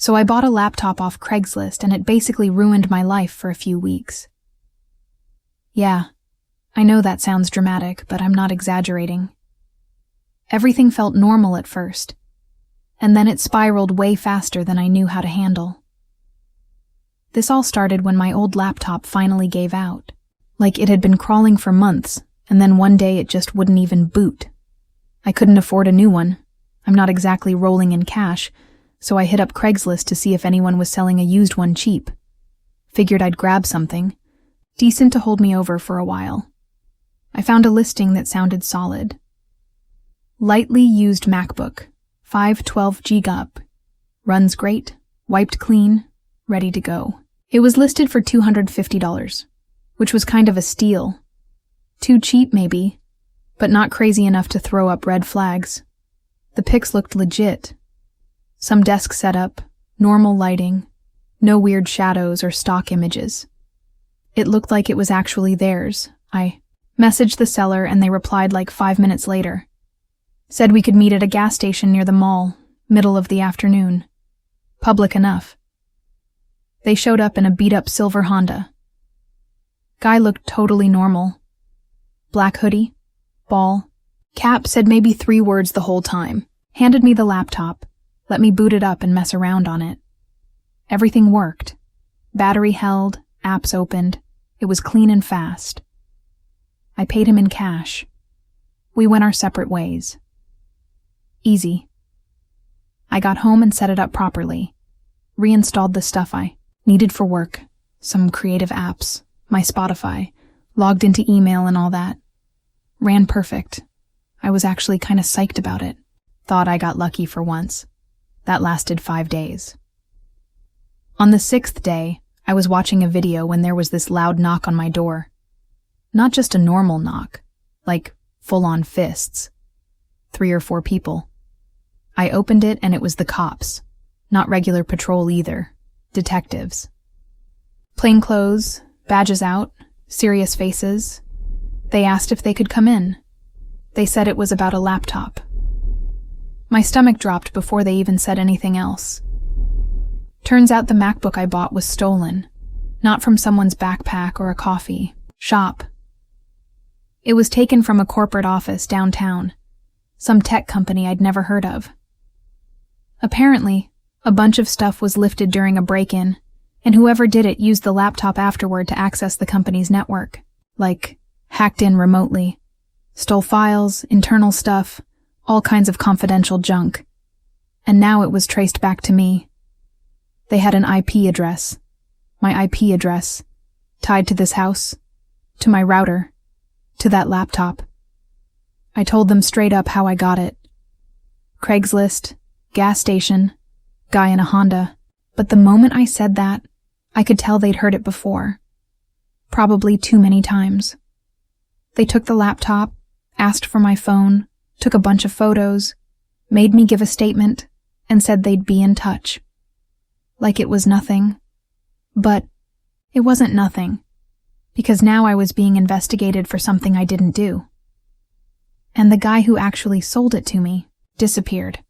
So I bought a laptop off Craigslist, and it basically ruined my life for a few weeks. Yeah, I know that sounds dramatic, but I'm not exaggerating. Everything felt normal at first, and then it spiraled way faster than I knew how to handle. This all started when my old laptop finally gave out. Like it had been crawling for months, and then one day it just wouldn't even boot. I couldn't afford a new one. I'm not exactly rolling in cash, so I hit up Craigslist to see if anyone was selling a used one cheap. Figured I'd grab something decent to hold me over for a while. I found a listing that sounded solid. Lightly used MacBook, 512 GB. Runs great, wiped clean, ready to go. It was listed for $250, which was kind of a steal. Too cheap maybe, but not crazy enough to throw up red flags. The pics looked legit. Some desk setup, normal lighting, no weird shadows or stock images. It looked like it was actually theirs. I messaged the seller and they replied like 5 minutes later. Said we could meet at a gas station near the mall, middle of the afternoon. Public enough. They showed up in a beat-up silver Honda. Guy looked totally normal. Black hoodie, ball, cap, said maybe 3 words the whole time. Handed me the laptop, let me boot it up and mess around on it. Everything worked. Battery held, apps opened. It was clean and fast. I paid him in cash. We went our separate ways. Easy. I got home and set it up properly. Reinstalled the stuff I needed for work, some creative apps, my Spotify, logged into email and all that. Ran perfect. I was actually kind of psyched about it. Thought I got lucky for once. That lasted 5 days. On the 6th day, I was watching a video when there was this loud knock on my door. Not just a normal knock, like full-on fists. 3 or 4 people. I opened it and it was the cops. Not regular patrol either. Detectives. Plain clothes, badges out, serious faces. They asked if they could come in. They said it was about a laptop. My stomach dropped before they even said anything else. Turns out the MacBook I bought was stolen. Not from someone's backpack or a coffee shop. It was taken from a corporate office downtown. Some tech company I'd never heard of. Apparently, a bunch of stuff was lifted during a break-in, and whoever did it used the laptop afterward to access the company's network. Like, hacked in remotely. Stole files, internal stuff, all kinds of confidential junk. And now it was traced back to me. They had an IP address. My IP address. Tied to this house. To my router. To that laptop. I told them straight up how I got it. Craigslist, gas station, guy in a Honda. But the moment I said that, I could tell they'd heard it before. Probably too many times. They took the laptop, asked for my phone, took a bunch of photos, made me give a statement, and said they'd be in touch. Like it was nothing. But it wasn't nothing, because now I was being investigated for something I didn't do. And the guy who actually sold it to me disappeared.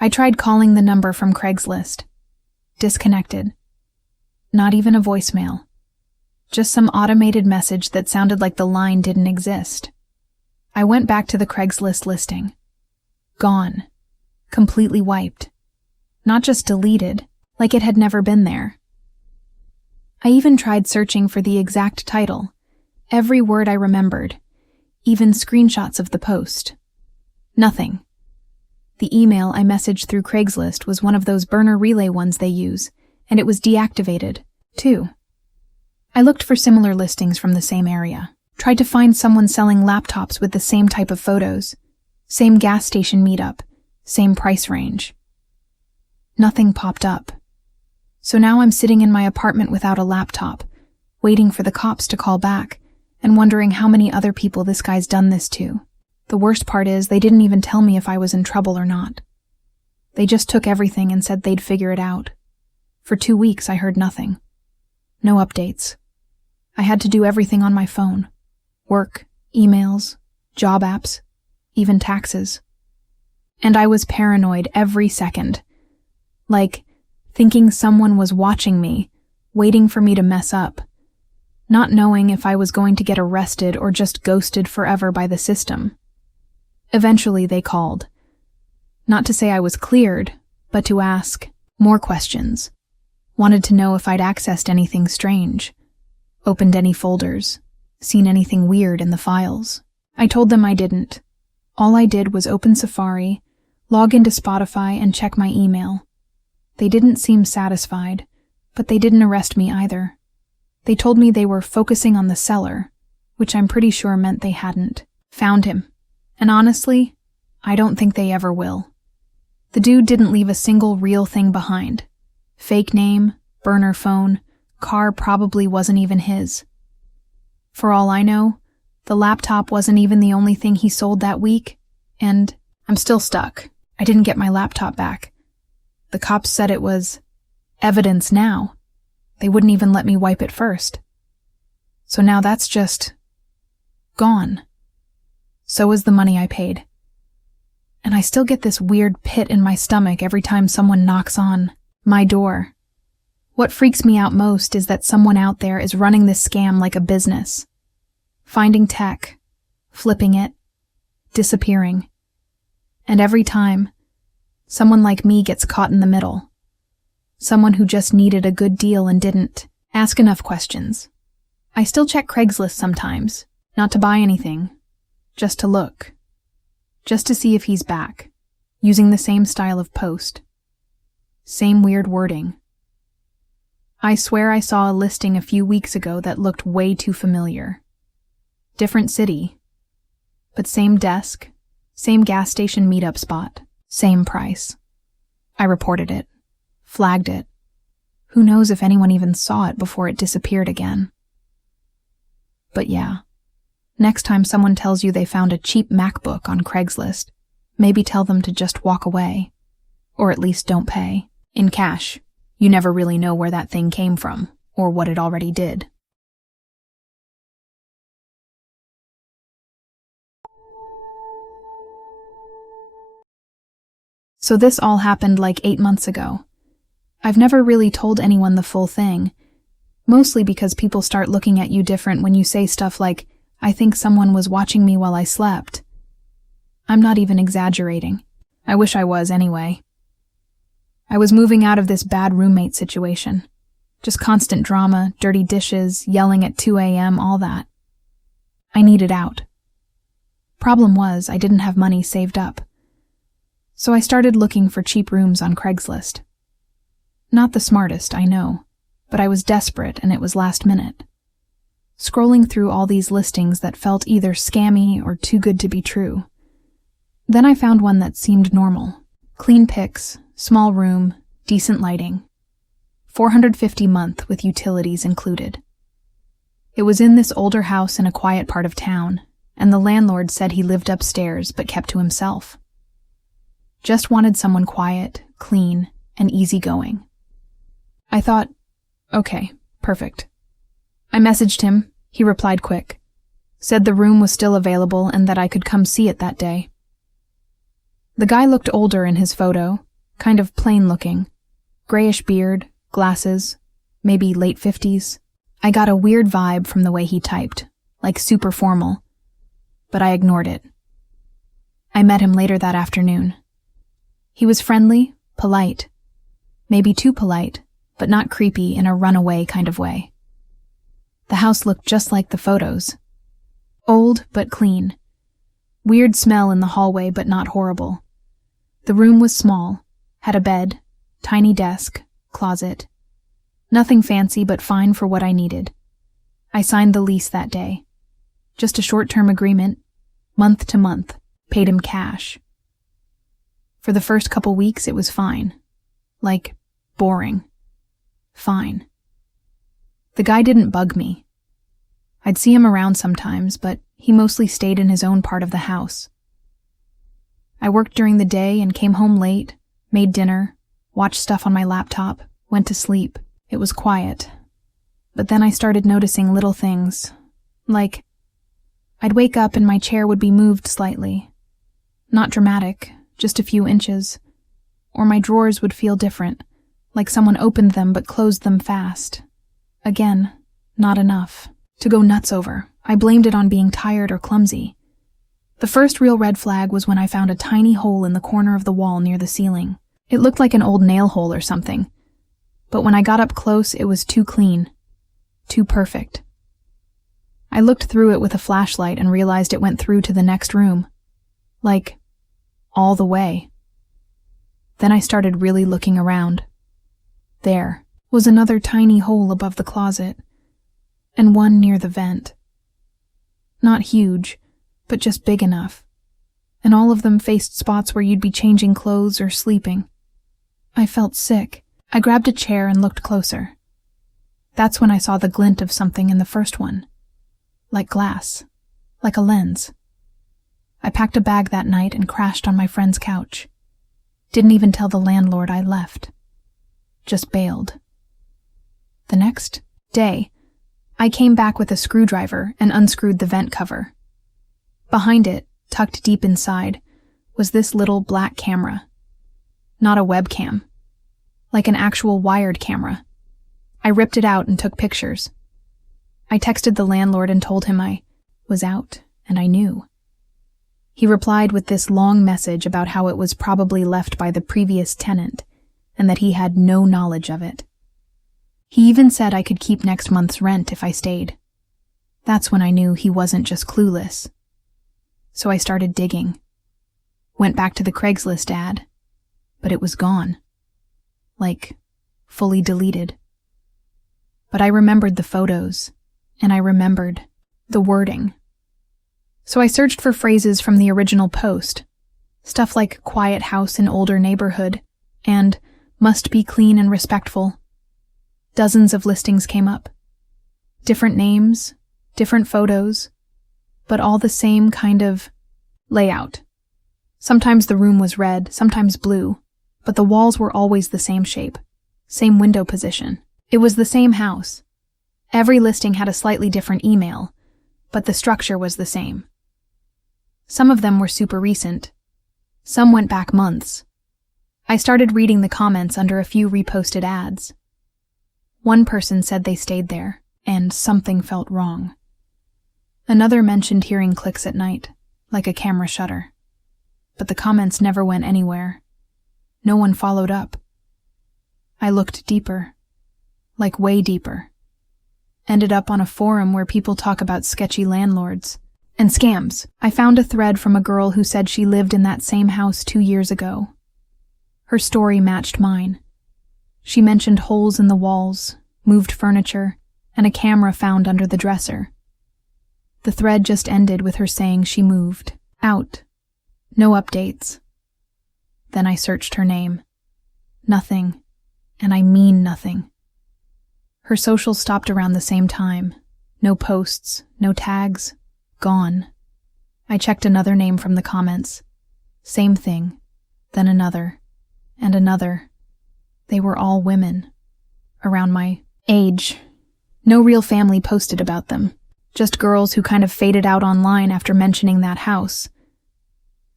I tried calling the number from Craigslist. Disconnected. Not even a voicemail. Just some automated message that sounded like the line didn't exist. I went back to the Craigslist listing. Gone. Completely wiped. Not just deleted, like it had never been there. I even tried searching for the exact title, every word I remembered, even screenshots of the post. Nothing. The email I messaged through Craigslist was one of those burner relay ones they use, and it was deactivated, too. I looked for similar listings from the same area, tried to find someone selling laptops with the same type of photos, same gas station meetup, same price range. Nothing popped up. So now I'm sitting in my apartment without a laptop, waiting for the cops to call back, and wondering how many other people this guy's done this to. The worst part is they didn't even tell me if I was in trouble or not. They just took everything and said they'd figure it out. For 2 weeks I heard nothing. No updates. I had to do everything on my phone. Work, emails, job apps, even taxes. And I was paranoid every second. Like, thinking someone was watching me, waiting for me to mess up, not knowing if I was going to get arrested or just ghosted forever by the system. Eventually they called. Not to say I was cleared, but to ask more questions. Wanted to know if I'd accessed anything strange, opened any folders, seen anything weird in the files. I told them I didn't. All I did was open Safari, log into Spotify, and check my email. They didn't seem satisfied, but they didn't arrest me either. They told me they were focusing on the seller, which I'm pretty sure meant they hadn't found him. And honestly, I don't think they ever will. The dude didn't leave a single real thing behind. Fake name, burner phone, car probably wasn't even his. For all I know, the laptop wasn't even the only thing he sold that week, and I'm still stuck. I didn't get my laptop back. The cops said it was evidence now. They wouldn't even let me wipe it first. So now that's just gone. So is the money I paid. And I still get this weird pit in my stomach every time someone knocks on my door. What freaks me out most is that someone out there is running this scam like a business. Finding tech, flipping it, disappearing. And every time, someone like me gets caught in the middle. Someone who just needed a good deal and didn't ask enough questions. I still check Craigslist sometimes, not to buy anything, just to look. Just to see if he's back, using the same style of post. Same weird wording. I swear I saw a listing a few weeks ago that looked way too familiar. Different city, but same desk, same gas station meetup spot, same price. I reported it, flagged it. Who knows if anyone even saw it before it disappeared again. But yeah. Next time someone tells you they found a cheap MacBook on Craigslist, maybe tell them to just walk away. Or at least don't pay. In cash, you never really know where that thing came from, or what it already did. So this all happened like 8 months ago. I've never really told anyone the full thing, mostly because people start looking at you different when you say stuff like, I think someone was watching me while I slept. I'm not even exaggerating. I wish I was anyway. I was moving out of this bad roommate situation. Just constant drama, dirty dishes, yelling at 2 a.m., all that. I needed out. Problem was, I didn't have money saved up. So I started looking for cheap rooms on Craigslist. Not the smartest, I know, but I was desperate and it was last minute. Scrolling through all these listings that felt either scammy or too good to be true. Then I found one that seemed normal. Clean pics, small room, decent lighting. $450 a month with utilities included. It was in this older house in a quiet part of town, and the landlord said he lived upstairs but kept to himself. Just wanted someone quiet, clean, and easygoing. I thought, okay, perfect. I messaged him, he replied quick. Said the room was still available and that I could come see it that day. The guy looked older in his photo, kind of plain looking. Grayish beard, glasses, maybe late 50s. I got a weird vibe from the way he typed, like super formal. But I ignored it. I met him later that afternoon. He was friendly, polite. Maybe too polite, but not creepy in a runaway kind of way. The house looked just like the photos. Old, but clean. Weird smell in the hallway, but not horrible. The room was small, had a bed, tiny desk, closet. Nothing fancy, but fine for what I needed. I signed the lease that day. Just a short-term agreement, month to month, paid him cash. For the first couple weeks, it was fine. Like, boring. Fine. The guy didn't bug me. I'd see him around sometimes, but he mostly stayed in his own part of the house. I worked during the day and came home late, made dinner, watched stuff on my laptop, went to sleep. It was quiet. But then I started noticing little things, like I'd wake up and my chair would be moved slightly. Not dramatic, just a few inches. or my drawers would feel different, like someone opened them but closed them fast. Again, not enough to go nuts over. I blamed it on being tired or clumsy. The first real red flag was when I found a tiny hole in the corner of the wall near the ceiling. It looked like an old nail hole or something, but when I got up close, it was too clean, too perfect. I looked through it with a flashlight and realized it went through to the next room, like, all the way. Then I started really looking around. There was another tiny hole above the closet, and one near the vent. Not huge, but just big enough, and all of them faced spots where you'd be changing clothes or sleeping. I felt sick. I grabbed a chair and looked closer. That's when I saw the glint of something in the first one. Like glass. Like a lens. I packed a bag that night and crashed on my friend's couch. Didn't even tell the landlord I left. Just bailed. The next day, I came back with a screwdriver and unscrewed the vent cover. Behind it, tucked deep inside, was this little black camera. Not a webcam. Like an actual wired camera. I ripped it out and took pictures. I texted the landlord and told him I was out, and I knew. He replied with this long message about how it was probably left by the previous tenant, and that he had no knowledge of it. He even said I could keep next month's rent if I stayed. That's when I knew he wasn't just clueless. So I started digging. Went back to the Craigslist ad, but it was gone. Like, fully deleted. But I remembered the photos, and I remembered the wording. So I searched for phrases from the original post. Stuff like quiet house in older neighborhood, and must be clean and respectful. Dozens of listings came up. Different names, different photos, but all the same kind of layout. Sometimes the room was red, sometimes blue, but the walls were always the same shape, same window position. It was the same house. Every listing had a slightly different email, but the structure was the same. Some of them were super recent. Some went back months. I started reading the comments under a few reposted ads. One person said they stayed there, and something felt wrong. Another mentioned hearing clicks at night, like a camera shutter. But the comments never went anywhere. No one followed up. I looked deeper, like way deeper. Ended up on a forum where people talk about sketchy landlords and scams. I found a thread from a girl who said she lived in that same house 2 years ago. Her story matched mine. She mentioned holes in the walls, moved furniture, and a camera found under the dresser. The thread just ended with her saying she moved out. No updates. Then I searched her name. Nothing, and I mean nothing. Her socials stopped around the same time. No posts, no tags, gone. I checked another name from the comments. Same thing, then another, and another. They were all women, around my age. No real family posted about them, just girls who kind of faded out online after mentioning that house.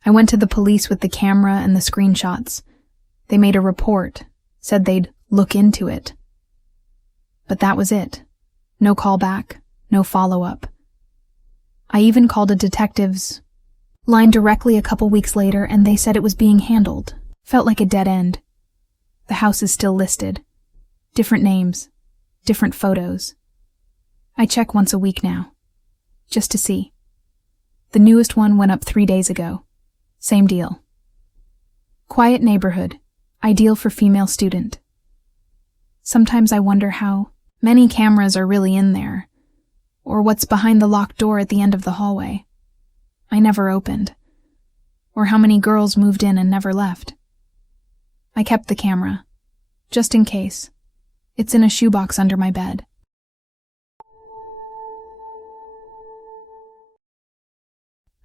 I went to the police with the camera and the screenshots. They made a report, said they'd look into it. But that was it. No callback, no follow-up. I even called a detective's line directly a couple weeks later, and they said it was being handled. Felt like a dead end. The house is still listed. Different names, different photos. I check once a week now, just to see. The newest one went up 3 days ago. Same deal. Quiet neighborhood, ideal for female student. Sometimes I wonder how many cameras are really in there, or what's behind the locked door at the end of the hallway. I never opened. Or how many girls moved in and never left. I kept the camera, just in case. It's in a shoebox under my bed.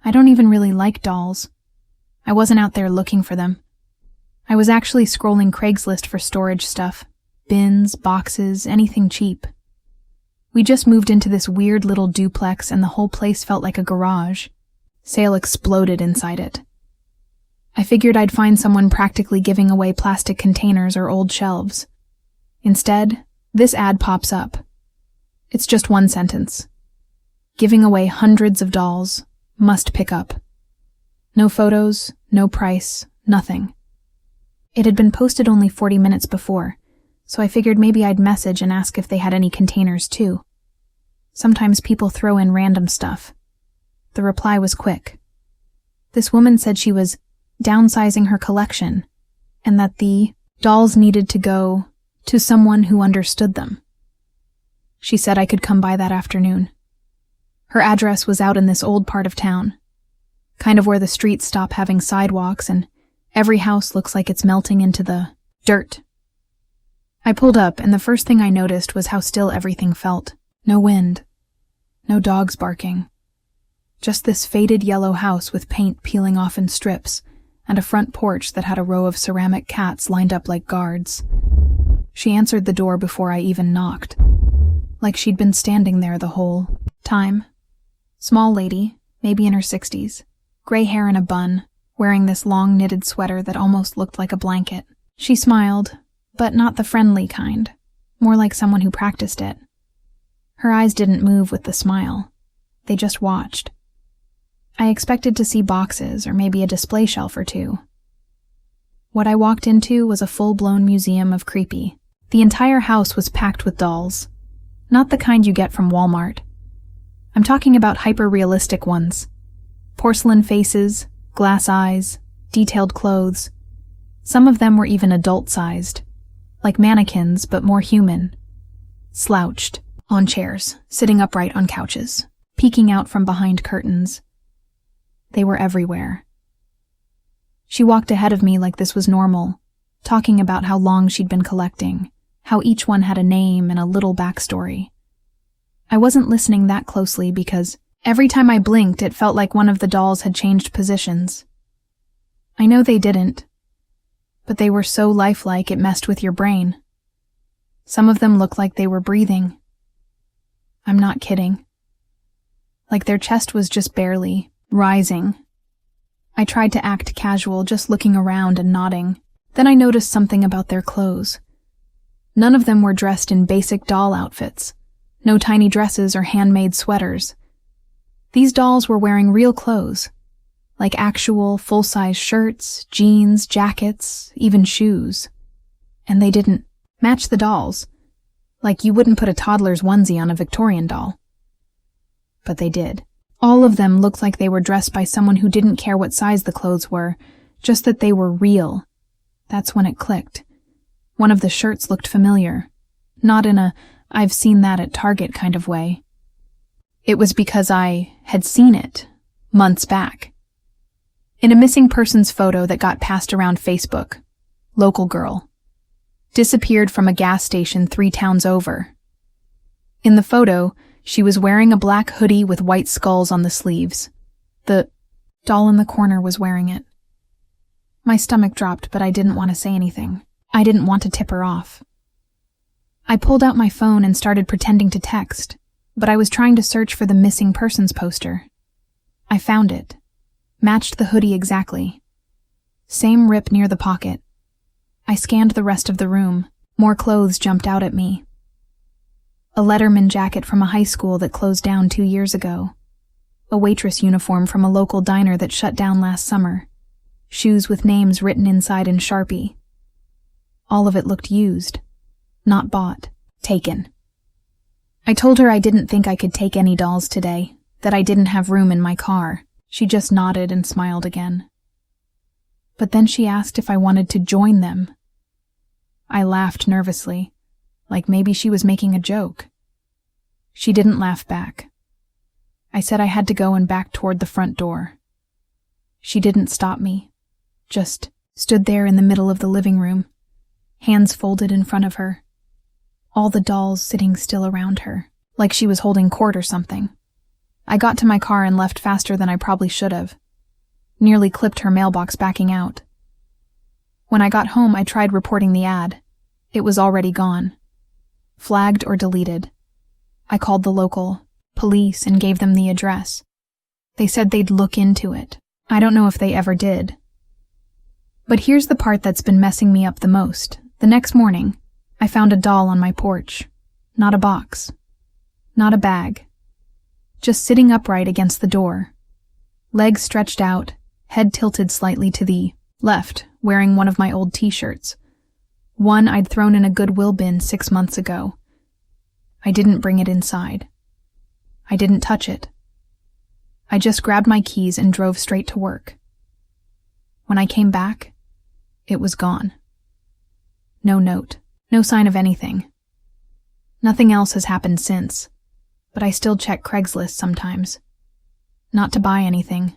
I don't even really like dolls. I wasn't out there looking for them. I was actually scrolling Craigslist for storage stuff. Bins, boxes, anything cheap. We just moved into this weird little duplex and the whole place felt like a garage. Sale exploded inside it. I figured I'd find someone practically giving away plastic containers or old shelves. Instead, this ad pops up. It's just one sentence. Giving away hundreds of dolls. Must pick up. No photos, no price, nothing. It had been posted only 40 minutes before, so I figured maybe I'd message and ask if they had any containers too. Sometimes people throw in random stuff. The reply was quick. This woman said she was downsizing her collection, and that the dolls needed to go to someone who understood them. She said I could come by that afternoon. Her address was out in this old part of town, kind of where the streets stop having sidewalks and every house looks like it's melting into the dirt. I pulled up, and the first thing I noticed was how still everything felt. No wind, no dogs barking. Just this faded yellow house with paint peeling off in strips, and a front porch that had a row of ceramic cats lined up like guards. She answered the door before I even knocked, like she'd been standing there the whole time. Small lady, maybe in her 60s, gray hair in a bun, wearing this long knitted sweater that almost looked like a blanket. She smiled, but not the friendly kind, more like someone who practiced it. Her eyes didn't move with the smile. They just watched. I expected to see boxes or maybe a display shelf or two. What I walked into was a full-blown museum of creepy. The entire house was packed with dolls. Not the kind you get from Walmart. I'm talking about hyper-realistic ones. Porcelain faces, glass eyes, detailed clothes. Some of them were even adult-sized, like mannequins but more human. Slouched, on chairs, sitting upright on couches, peeking out from behind curtains. They were everywhere. She walked ahead of me like this was normal, talking about how long she'd been collecting, how each one had a name and a little backstory. I wasn't listening that closely because every time I blinked it felt like one of the dolls had changed positions. I know they didn't, but they were so lifelike it messed with your brain. Some of them looked like they were breathing. I'm not kidding. Like their chest was just barely rising. I tried to act casual, just looking around and nodding. Then I noticed something about their clothes. None of them were dressed in basic doll outfits. No tiny dresses or handmade sweaters. These dolls were wearing real clothes, like actual full-size shirts, jeans, jackets, even shoes. And they didn't match the dolls, like you wouldn't put a toddler's onesie on a Victorian doll. But they did. All of them looked like they were dressed by someone who didn't care what size the clothes were, just that they were real. That's when it clicked. One of the shirts looked familiar, not in a I've seen that at Target kind of way. It was because I had seen it months back. In a missing persons photo that got passed around Facebook. Local girl. Disappeared from a gas station 3 towns over. In the photo, she was wearing a black hoodie with white skulls on the sleeves. The doll in the corner was wearing it. My stomach dropped, but I didn't want to say anything. I didn't want to tip her off. I pulled out my phone and started pretending to text, but I was trying to search for the missing persons poster. I found it. Matched the hoodie exactly. Same rip near the pocket. I scanned the rest of the room. More clothes jumped out at me. A Letterman jacket from a high school that closed down 2 years ago. A waitress uniform from a local diner that shut down last summer. Shoes with names written inside in Sharpie. All of it looked used. Not bought. Taken. I told her I didn't think I could take any dolls today, that I didn't have room in my car. She just nodded and smiled again. But then she asked if I wanted to join them. I laughed nervously, like maybe she was making a joke. She didn't laugh back. I said I had to go and back toward the front door. She didn't stop me, just stood there in the middle of the living room, hands folded in front of her, all the dolls sitting still around her, like she was holding court or something. I got to my car and left faster than I probably should have. Nearly clipped her mailbox backing out. When I got home, I tried reporting the ad. It was already gone. Flagged or deleted. I called the local police and gave them the address. They said they'd look into it. I don't know if they ever did. But here's the part that's been messing me up the most. The next morning, I found a doll on my porch. Not a box. Not a bag. Just sitting upright against the door. Legs stretched out, head tilted slightly to the left, wearing one of my old t-shirts. One I'd thrown in a Goodwill bin 6 months ago. I didn't bring it inside. I didn't touch it. I just grabbed my keys and drove straight to work. When I came back, it was gone. No note, no sign of anything. Nothing else has happened since, but I still check Craigslist sometimes. Not to buy anything,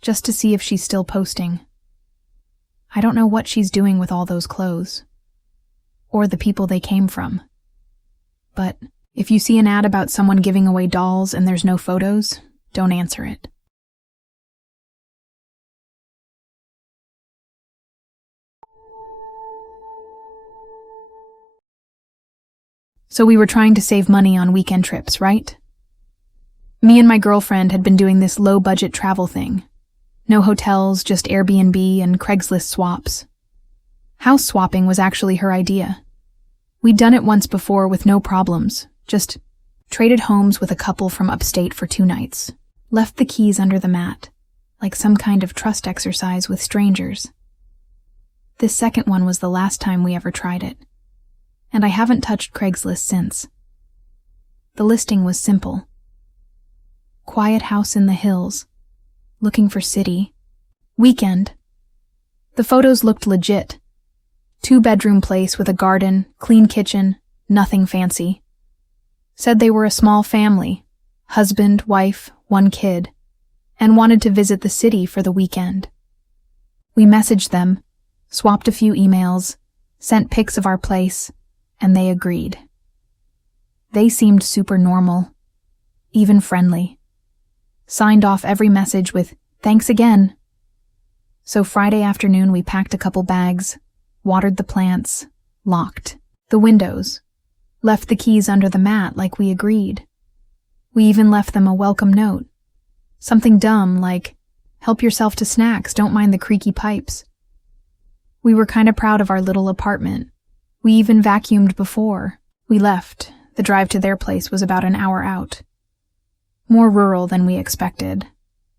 just to see if she's still posting. I don't know what she's doing with all those clothes, or the people they came from. But if you see an ad about someone giving away dolls and there's no photos, don't answer it. So we were trying to save money on weekend trips, right? Me and my girlfriend had been doing this low-budget travel thing. No hotels, just Airbnb and Craigslist swaps. House swapping was actually her idea. We'd done it once before with no problems, just traded homes with a couple from upstate for 2 nights. Left the keys under the mat, like some kind of trust exercise with strangers. This second one was the last time we ever tried it, and I haven't touched Craigslist since. The listing was simple. Quiet house in the hills, looking for city, weekend. The photos looked legit. 2-bedroom place with a garden, clean kitchen, nothing fancy. Said they were a small family, husband, wife, 1 kid, and wanted to visit the city for the weekend. We messaged them, swapped a few emails, sent pics of our place, and they agreed. They seemed super normal, even friendly. Signed off every message with, "Thanks again." So Friday afternoon we packed a couple bags, watered the plants, locked the windows, left the keys under the mat like we agreed. We even left them a welcome note. Something dumb like, "Help yourself to snacks, don't mind the creaky pipes." We were kind of proud of our little apartment. We even vacuumed before we left. The drive to their place was about an hour out. More rural than we expected.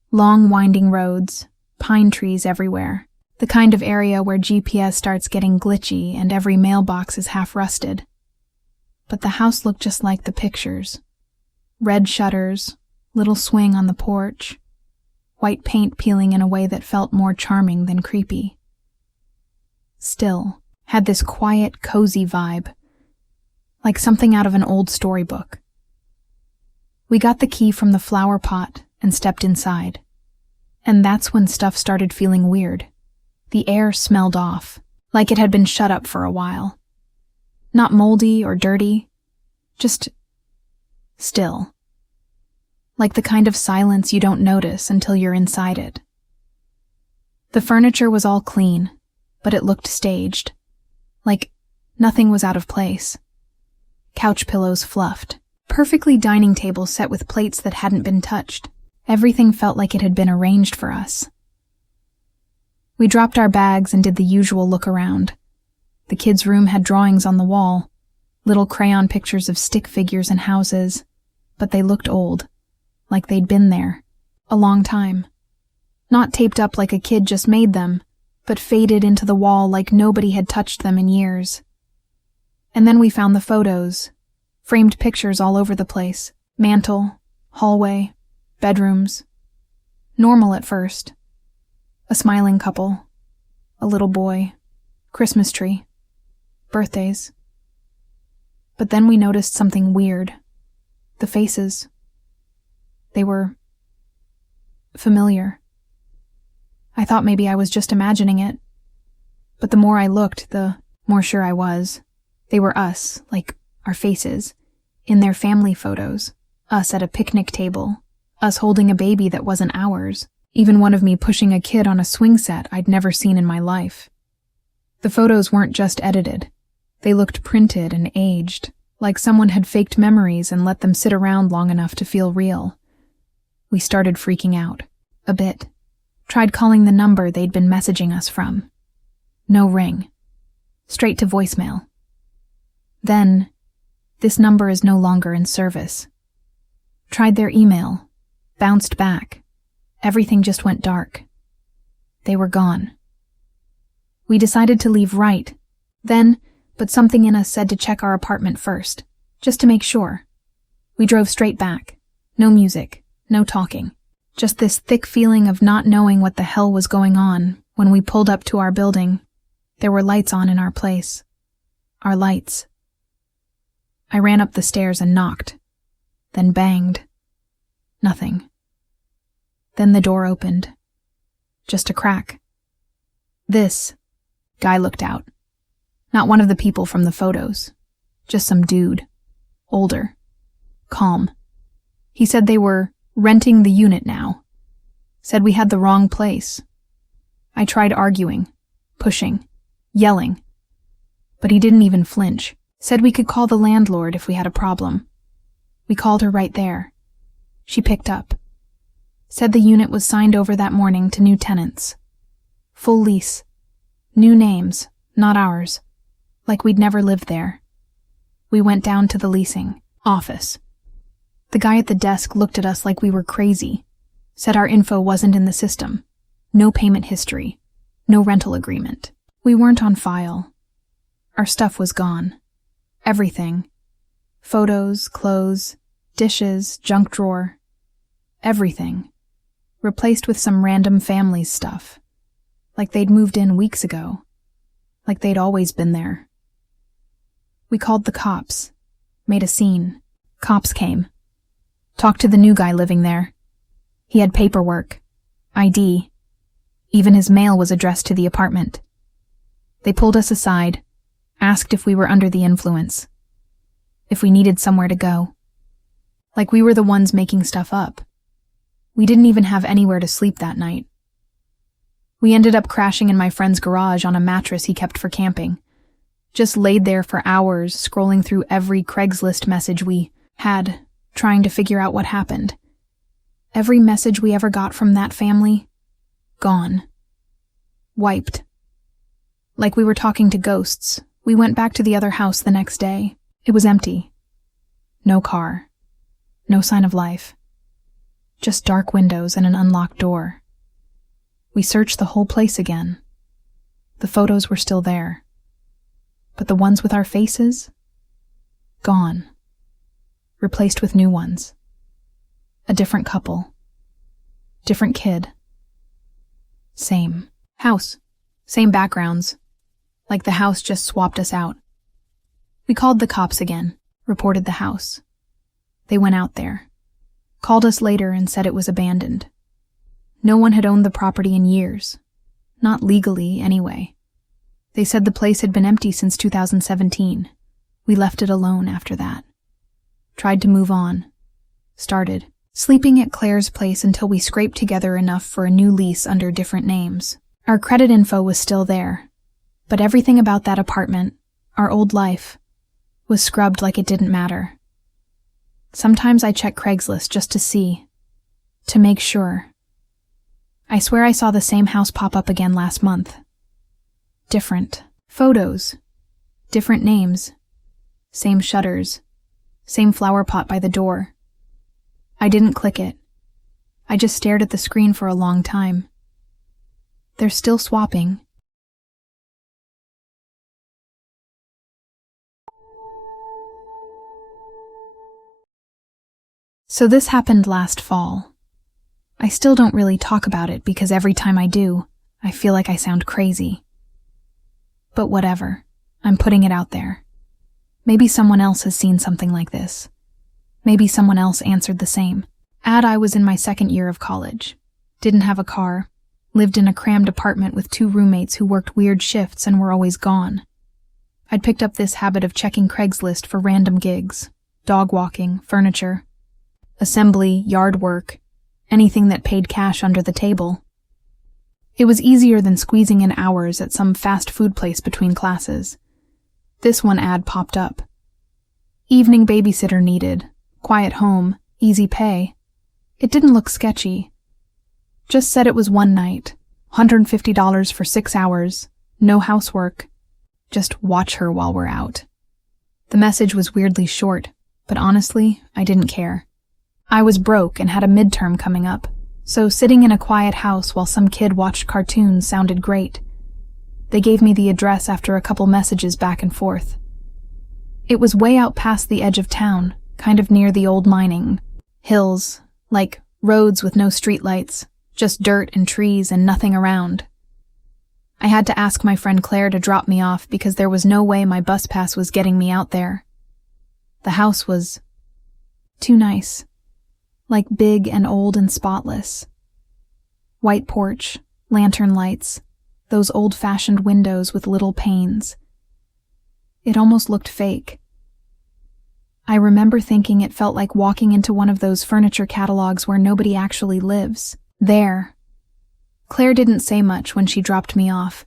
Long winding roads, pine trees everywhere. The kind of area where GPS starts getting glitchy and every mailbox is half rusted. But the house looked just like the pictures. Red shutters, little swing on the porch, white paint peeling in a way that felt more charming than creepy. Still, had this quiet, cozy vibe, like something out of an old storybook. We got the key from the flower pot and stepped inside. And that's when stuff started feeling weird. The air smelled off, like it had been shut up for a while. Not moldy or dirty, just still. Like the kind of silence you don't notice until you're inside it. The furniture was all clean, but it looked staged. Like nothing was out of place. Couch pillows fluffed. Perfectly dining table set with plates that hadn't been touched. Everything felt like it had been arranged for us. We dropped our bags and did the usual look around. The kids' room had drawings on the wall, little crayon pictures of stick figures and houses, but they looked old, like they'd been there a long time. Not taped up like a kid just made them, but faded into the wall like nobody had touched them in years. And then we found the photos, framed pictures all over the place, mantle, hallway, bedrooms. Normal at first. A smiling couple, a little boy, Christmas tree, birthdays. But then we noticed something weird. The faces. They were familiar. I thought maybe I was just imagining it. But the more I looked, the more sure I was. They were us, like our faces, in their family photos. Us at a picnic table. Us holding a baby that wasn't ours. Even one of me pushing a kid on a swing set I'd never seen in my life. The photos weren't just edited. They looked printed and aged, like someone had faked memories and let them sit around long enough to feel real. We started freaking out. A bit. Tried calling the number they'd been messaging us from. No ring. Straight to voicemail. Then, this number is no longer in service. Tried their email. Bounced back. Everything just went dark. They were gone. We decided to leave right then, but something in us said to check our apartment first, just to make sure. We drove straight back. No music, no talking. Just this thick feeling of not knowing what the hell was going on. When we pulled up to our building, there were lights on in our place. Our lights. I ran up the stairs and knocked, then banged. Nothing. Then the door opened. Just a crack. This guy looked out. Not one of the people from the photos. Just some dude. Older. Calm. He said they were renting the unit now. Said we had the wrong place. I tried arguing, pushing, yelling. But he didn't even flinch. Said we could call the landlord if we had a problem. We called her right there. She picked up. Said the unit was signed over that morning to new tenants. Full lease. New names, not ours. Like we'd never lived there. We went down to the leasing office. The guy at the desk looked at us like we were crazy. Said our info wasn't in the system. No payment history. No rental agreement. We weren't on file. Our stuff was gone. Everything. Photos, clothes, dishes, junk drawer. Everything. Replaced with some random family's stuff. Like they'd moved in weeks ago. Like they'd always been there. We called the cops. Made a scene. Cops came. Talked to the new guy living there. He had paperwork. ID. Even his mail was addressed to the apartment. They pulled us aside. Asked if we were under the influence. If we needed somewhere to go. Like we were the ones making stuff up. We didn't even have anywhere to sleep that night. We ended up crashing in my friend's garage on a mattress he kept for camping. Just laid there for hours, scrolling through every Craigslist message we had, trying to figure out what happened. Every message we ever got from that family, gone. Wiped. Like we were talking to ghosts. We went back to the other house the next day. It was empty. No car. No sign of life. Just dark windows and an unlocked door. We searched the whole place again. The photos were still there. But the ones with our faces? Gone. Replaced with new ones. A different couple. Different kid. Same house. Same backgrounds. Like the house just swapped us out. We called the cops again, reported the house. They went out there. Called us later and said it was abandoned. No one had owned the property in years. Not legally, anyway. They said the place had been empty since 2017. We left it alone after that. Tried to move on. Started sleeping at Claire's place until we scraped together enough for a new lease under different names. Our credit info was still there, but everything about that apartment, our old life, was scrubbed like it didn't matter. Sometimes I check Craigslist just to see, to make sure. I swear I saw the same house pop up again last month. Different photos, different names, same shutters, same flower pot by the door. I didn't click it. I just stared at the screen for a long time. They're still swapping. So this happened last fall. I still don't really talk about it because every time I do, I feel like I sound crazy. But whatever, I'm putting it out there. Maybe someone else has seen something like this. Maybe someone else answered the same. I was in my second year of college. Didn't have a car. Lived in a crammed apartment with 2 roommates who worked weird shifts and were always gone. I'd picked up this habit of checking Craigslist for random gigs. Dog walking, furniture, assembly, yard work, anything that paid cash under the table. It was easier than squeezing in hours at some fast food place between classes. This one ad popped up. Evening babysitter needed. Quiet home. Easy pay. It didn't look sketchy. Just said it was one night, $150 for 6 hours, no housework. Just watch her while we're out. The message was weirdly short, but honestly, I didn't care. I was broke and had a midterm coming up, so sitting in a quiet house while some kid watched cartoons sounded great. They gave me the address after a couple messages back and forth. It was way out past the edge of town, kind of near the old mining hills, like roads with no streetlights, just dirt and trees and nothing around. I had to ask my friend Claire to drop me off because there was no way my bus pass was getting me out there. The house was too nice, like big and old and spotless. White porch, lantern lights, those old-fashioned windows with little panes. It almost looked fake. I remember thinking it felt like walking into one of those furniture catalogs where nobody actually lives. There. Claire didn't say much when she dropped me off,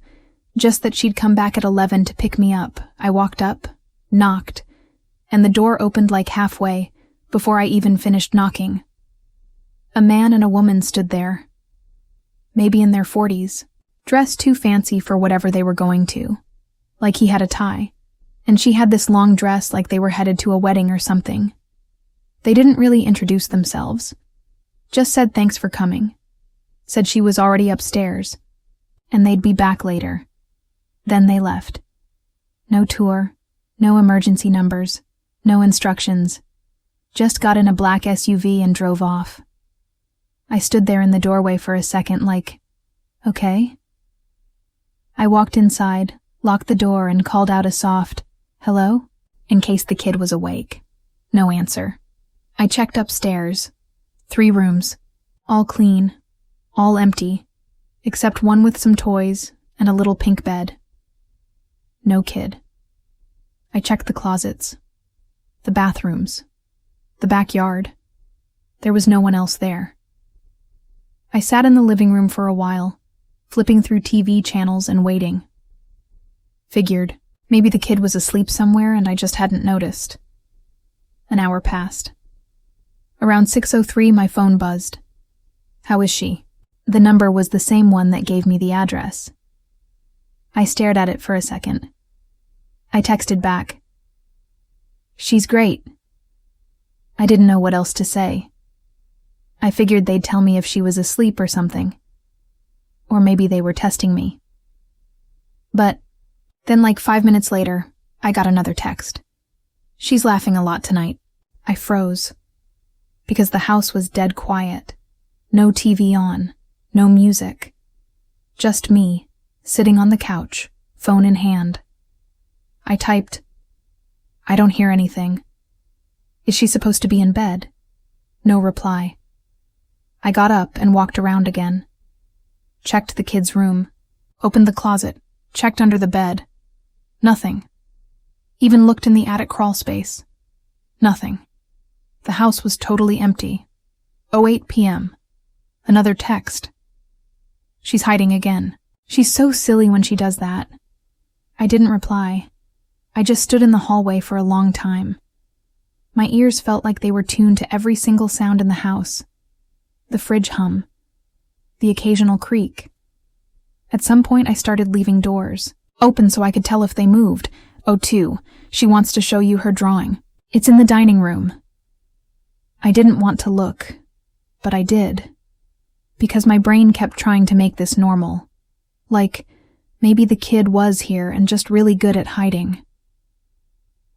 just that she'd come back at 11 to pick me up. I walked up, knocked, and the door opened like halfway, before I even finished knocking. A man and a woman stood there, maybe in their 40s, dressed too fancy for whatever they were going to, like he had a tie, and she had this long dress like they were headed to a wedding or something. They didn't really introduce themselves, just said thanks for coming, said she was already upstairs, and they'd be back later. Then they left. No tour, no emergency numbers, no instructions, just got in a black SUV and drove off. I stood there in the doorway for a second like, okay? I walked inside, locked the door, and called out a soft, hello? In case the kid was awake. No answer. I checked upstairs. 3 rooms. All clean. All empty. Except one with some toys and a little pink bed. No kid. I checked the closets. The bathrooms. The backyard. There was no one else there. I sat in the living room for a while, flipping through TV channels and waiting. Figured, maybe the kid was asleep somewhere and I just hadn't noticed. An hour passed. Around 6:03, my phone buzzed. How is she? The number was the same one that gave me the address. I stared at it for a second. I texted back. She's great. I didn't know what else to say. I figured they'd tell me if she was asleep or something. Or maybe they were testing me. But then, like 5 minutes later, I got another text. She's laughing a lot tonight. I froze. Because the house was dead quiet. No TV on. No music. Just me, sitting on the couch, phone in hand. I typed, I don't hear anything. Is she supposed to be in bed? No reply. I got up and walked around again. Checked the kid's room. Opened the closet. Checked under the bed. Nothing. Even looked in the attic crawl space. Nothing. The house was totally empty. 08 p.m. Another text. She's hiding again. She's so silly when she does that. I didn't reply. I just stood in the hallway for a long time. My ears felt like they were tuned to every single sound in the house. The fridge hum. The occasional creak. At some point I started leaving doors, open so I could tell if they moved. Oh, 2, she wants to show you her drawing. It's in the dining room. I didn't want to look, but I did. Because my brain kept trying to make this normal. Like, maybe the kid was here and just really good at hiding.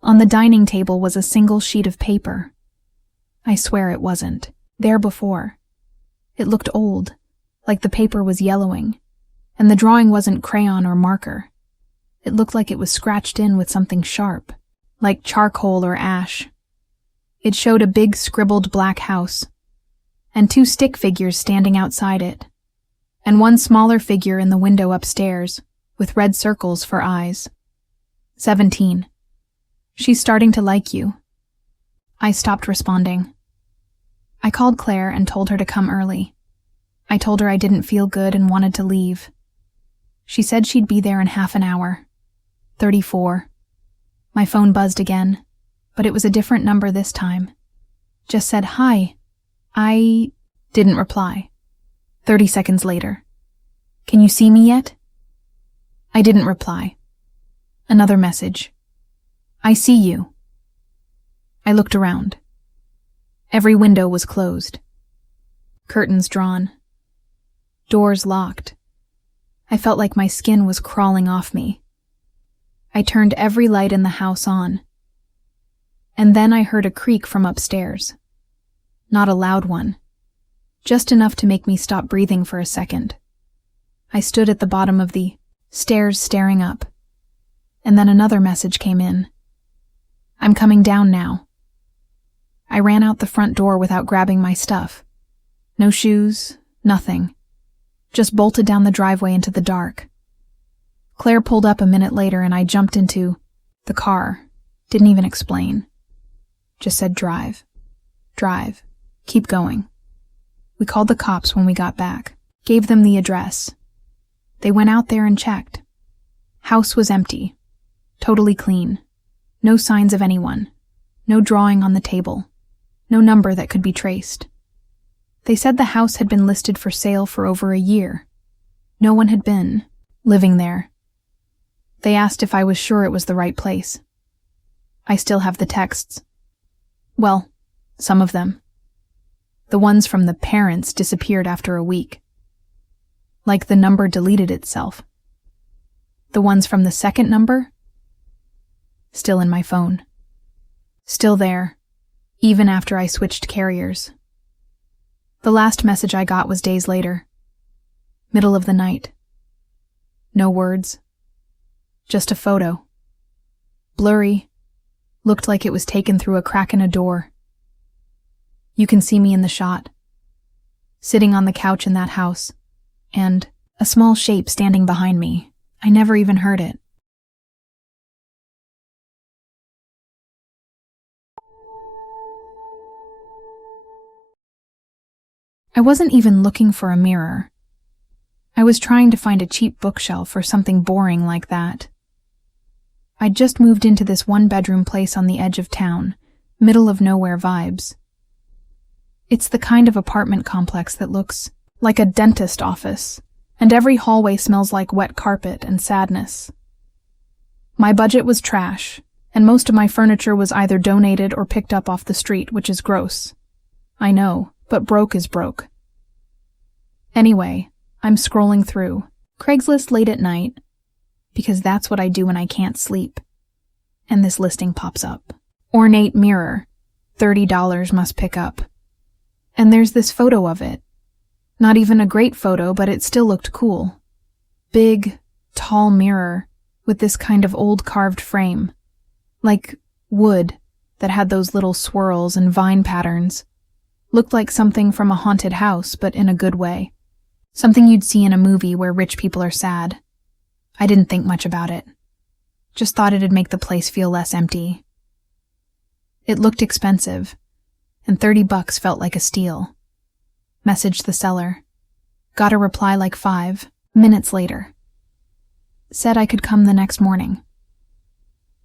On the dining table was a single sheet of paper. I swear it wasn't. There before. It looked old, like the paper was yellowing, and the drawing wasn't crayon or marker. It looked like it was scratched in with something sharp, like charcoal or ash. It showed a big scribbled black house, and 2 stick figures standing outside it, and one smaller figure in the window upstairs, with red circles for eyes. 17. She's starting to like you. I stopped responding. I called Claire and told her to come early. I told her I didn't feel good and wanted to leave. She said she'd be there in half an hour. 34. My phone buzzed again, but it was a different number this time. Just said hi. I didn't reply. 30 seconds later. Can you see me yet? I didn't reply. Another message. I see you. I looked around. Every window was closed. Curtains drawn. Doors locked. I felt like my skin was crawling off me. I turned every light in the house on. And then I heard a creak from upstairs. Not a loud one. Just enough to make me stop breathing for a second. I stood at the bottom of the stairs staring up. And then another message came in. I'm coming down now. I ran out the front door without grabbing my stuff. No shoes, nothing. Just bolted down the driveway into the dark. Claire pulled up a minute later and I jumped into the car. Didn't even explain. Just said drive. Drive. Keep going. We called the cops when we got back. Gave them the address. They went out there and checked. House was empty. Totally clean. No signs of anyone. No drawing on the table. No number that could be traced. They said the house had been listed for sale for over a year. No one had been living there. They asked if I was sure it was the right place. I still have the texts. Well, some of them. The ones from the parents disappeared after a week. Like the number deleted itself. The ones from the second number? Still in my phone. Still there, even after I switched carriers. The last message I got was days later. Middle of the night. No words. Just a photo. Blurry. Looked like it was taken through a crack in a door. You can see me in the shot. Sitting on the couch in that house. And a small shape standing behind me. I never even heard it. I wasn't even looking for a mirror. I was trying to find a cheap bookshelf or something boring like that. I'd just moved into this one-bedroom place on the edge of town, middle of nowhere vibes. It's the kind of apartment complex that looks like a dentist office, and every hallway smells like wet carpet and sadness. My budget was trash, and most of my furniture was either donated or picked up off the street, which is gross. I know, but broke is broke. Anyway, I'm scrolling through Craigslist late at night, because that's what I do when I can't sleep. And this listing pops up. Ornate mirror, $30 must pick up. And there's this photo of it. Not even a great photo, but it still looked cool. Big, tall mirror with this kind of old carved frame. Like wood that had those little swirls and vine patterns. Looked like something from a haunted house, but in a good way. Something you'd see in a movie where rich people are sad. I didn't think much about it. Just thought it'd make the place feel less empty. It looked expensive, and $30 felt like a steal. Messaged the seller. Got a reply like 5 minutes later. Said I could come the next morning.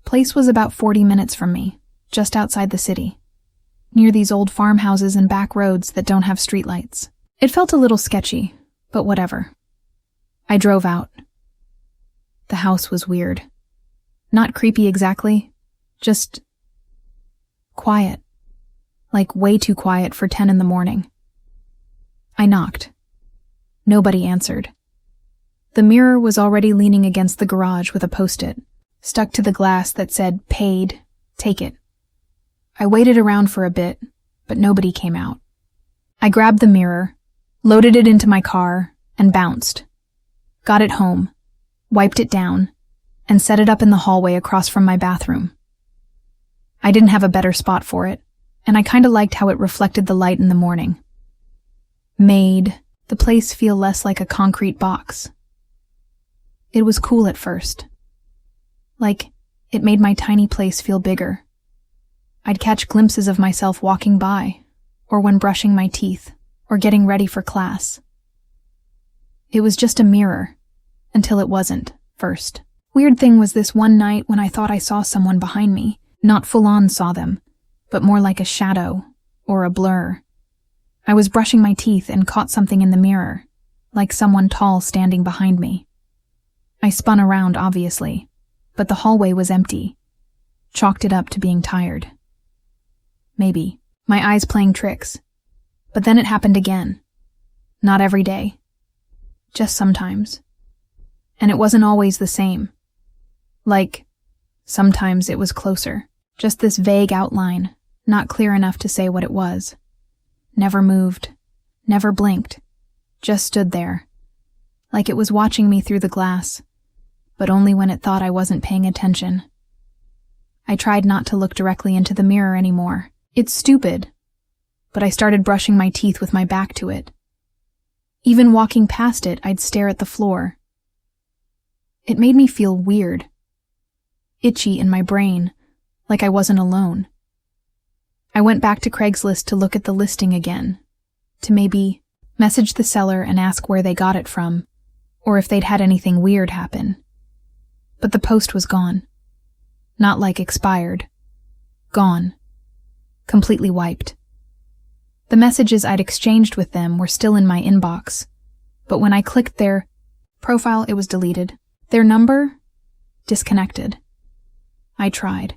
Place was about 40 minutes from me, just outside the city. Near these old farmhouses and back roads that don't have streetlights. It felt a little sketchy, but whatever. I drove out. The house was weird. Not creepy exactly, just quiet. Like way too quiet for 10 in the morning. I knocked. Nobody answered. The mirror was already leaning against the garage with a post-it, stuck to the glass that said, "Paid, take it." I waited around for a bit, but nobody came out. I grabbed the mirror, loaded it into my car, and bounced. Got it home, wiped it down, and set it up in the hallway across from my bathroom. I didn't have a better spot for it, and I kinda liked how it reflected the light in the morning. Made the place feel less like a concrete box. It was cool at first. Like, it made my tiny place feel bigger. I'd catch glimpses of myself walking by, or when brushing my teeth, or getting ready for class. It was just a mirror, until it wasn't, first. Weird thing was this one night when I thought I saw someone behind me, not full-on saw them, but more like a shadow, or a blur. I was brushing my teeth and caught something in the mirror, like someone tall standing behind me. I spun around, obviously, but the hallway was empty. Chalked it up to being tired. Maybe. My eyes playing tricks. But then it happened again. Not every day. Just sometimes. And it wasn't always the same. Like, sometimes it was closer. Just this vague outline, not clear enough to say what it was. Never moved. Never blinked. Just stood there. Like it was watching me through the glass, but only when it thought I wasn't paying attention. I tried not to look directly into the mirror anymore. It's stupid, but I started brushing my teeth with my back to it. Even walking past it, I'd stare at the floor. It made me feel weird. Itchy in my brain, like I wasn't alone. I went back to Craigslist to look at the listing again, to maybe message the seller and ask where they got it from, or if they'd had anything weird happen. But the post was gone. Not like expired. Gone. Completely wiped. The messages I'd exchanged with them were still in my inbox, but when I clicked their profile, it was deleted. Their number? Disconnected. I tried.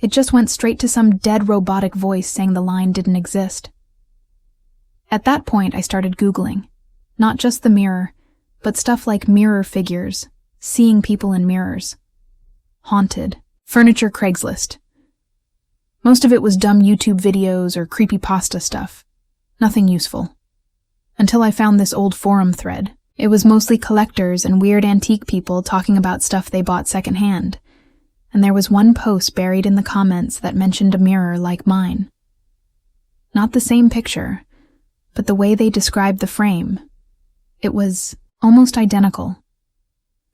It just went straight to some dead robotic voice saying the line didn't exist. At that point, I started Googling. Not just the mirror, but stuff like mirror figures, seeing people in mirrors. Haunted. Furniture Craigslist. Most of it was dumb YouTube videos or creepypasta stuff. Nothing useful. Until I found this old forum thread. It was mostly collectors and weird antique people talking about stuff they bought secondhand. And there was one post buried in the comments that mentioned a mirror like mine. Not the same picture, but the way they described the frame. It was almost identical.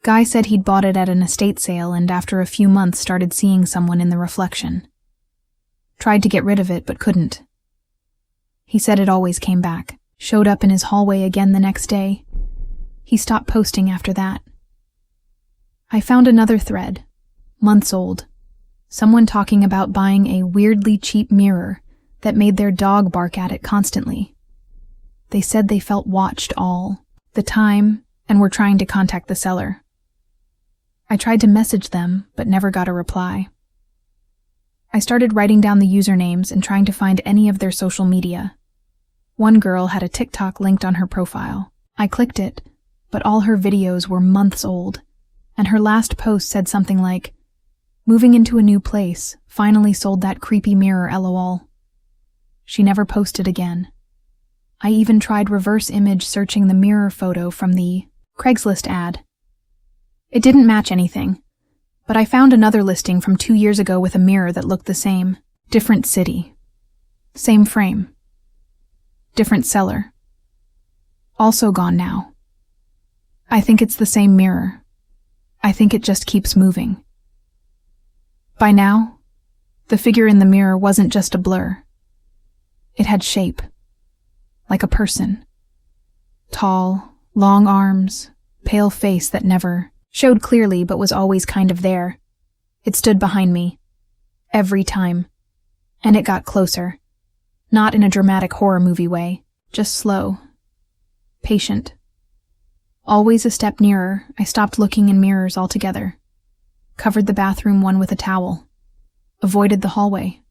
Guy said he'd bought it at an estate sale and after a few months started seeing someone in the reflection. Tried to get rid of it, but couldn't. He said it always came back. Showed up in his hallway again the next day. He stopped posting after that. I found another thread, months old. Someone talking about buying a weirdly cheap mirror that made their dog bark at it constantly. They said they felt watched all the time and were trying to contact the seller. I tried to message them, but never got a reply. I started writing down the usernames and trying to find any of their social media. One girl had a TikTok linked on her profile. I clicked it, but all her videos were months old, and her last post said something like, "Moving into a new place, finally sold that creepy mirror, lol." She never posted again. I even tried reverse image searching the mirror photo from the Craigslist ad. It didn't match anything, but I found another listing from 2 years ago with a mirror that looked the same. Different city. Same frame. Different seller. Also gone now. I think it's the same mirror. I think it just keeps moving. By now, the figure in the mirror wasn't just a blur. It had shape. Like a person. Tall, long arms, pale face that never showed clearly but was always kind of there. It stood behind me. Every time. And it got closer. Not in a dramatic horror movie way. Just slow. Patient. Always a step nearer, I stopped looking in mirrors altogether. Covered the bathroom one with a towel. Avoided the hallway.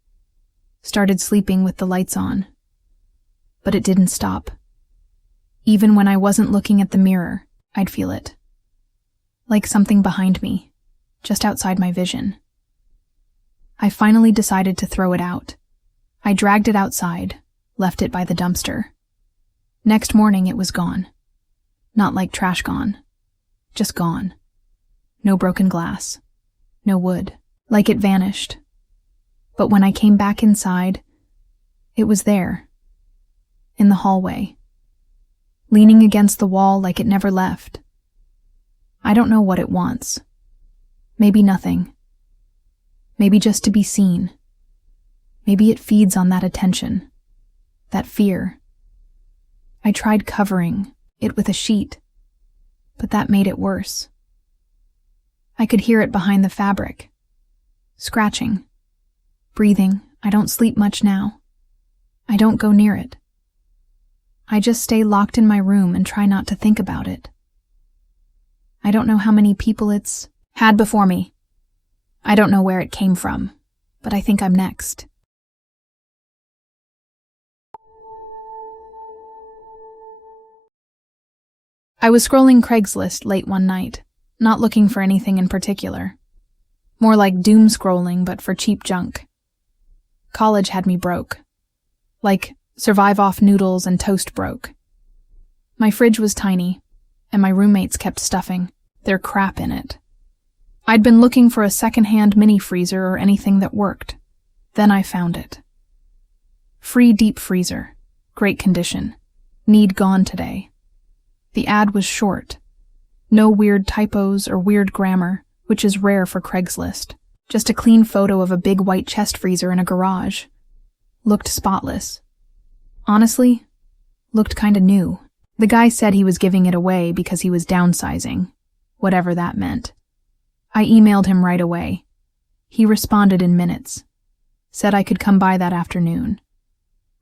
Started sleeping with the lights on. But it didn't stop. Even when I wasn't looking at the mirror, I'd feel it. Like something behind me, just outside my vision. I finally decided to throw it out. I dragged it outside, left it by the dumpster. Next morning it was gone. Not like trash gone. Just gone. No broken glass. No wood. Like it vanished. But when I came back inside, it was there. In the hallway. Leaning against the wall like it never left. I don't know what it wants. Maybe nothing. Maybe just to be seen. Maybe it feeds on that attention. That fear. I tried covering it with a sheet, but that made it worse. I could hear it behind the fabric. Scratching. Breathing. I don't sleep much now. I don't go near it. I just stay locked in my room and try not to think about it. I don't know how many people it's had before me. I don't know where it came from, but I think I'm next. I was scrolling Craigslist late one night, not looking for anything in particular. More like doom scrolling, but for cheap junk. College had me broke. Like, survive off noodles and toast broke. My fridge was tiny, and my roommates kept stuffing their crap in it. I'd been looking for a second-hand mini freezer or anything that worked. Then I found it. Free deep freezer. Great condition. Need gone today. The ad was short. No weird typos or weird grammar, which is rare for Craigslist. Just a clean photo of a big white chest freezer in a garage. Looked spotless. Honestly, looked kinda new. The guy said he was giving it away because he was downsizing, whatever that meant. I emailed him right away. He responded in minutes. Said I could come by that afternoon.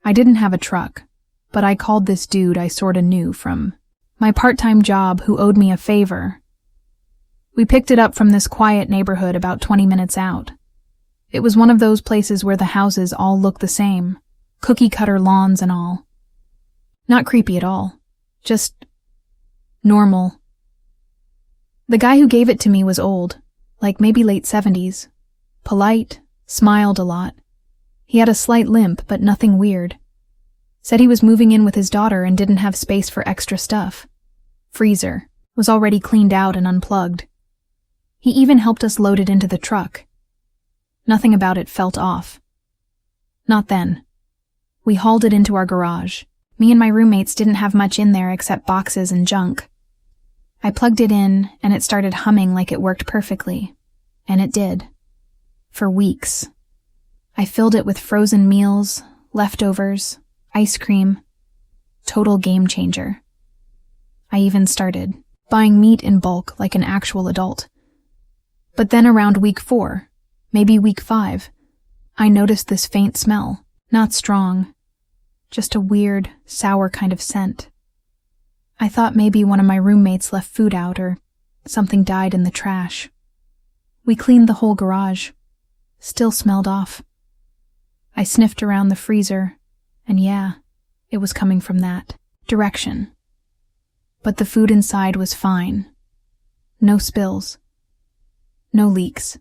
I didn't have a truck, but I called this dude I sorta knew from my part-time job who owed me a favor. We picked it up from this quiet neighborhood about 20 minutes out. It was one of those places where the houses all look the same, cookie-cutter lawns and all. Not creepy at all. Just normal. The guy who gave it to me was old, like maybe late 70s. Polite, smiled a lot. He had a slight limp, but nothing weird. Said he was moving in with his daughter and didn't have space for extra stuff. Freezer was already cleaned out and unplugged. He even helped us load it into the truck. Nothing about it felt off. Not then. We hauled it into our garage. Me and my roommates didn't have much in there except boxes and junk. I plugged it in, and it started humming like it worked perfectly. And it did. For weeks. I filled it with frozen meals, leftovers, ice cream. Total game changer. I even started buying meat in bulk like an actual adult. But then around week 4, maybe week 5, I noticed this faint smell. Not strong. Just a weird, sour kind of scent. I thought maybe one of my roommates left food out or something died in the trash. We cleaned the whole garage. Still smelled off. I sniffed around the freezer, and yeah, it was coming from that direction. But the food inside was fine. No spills. No leaks.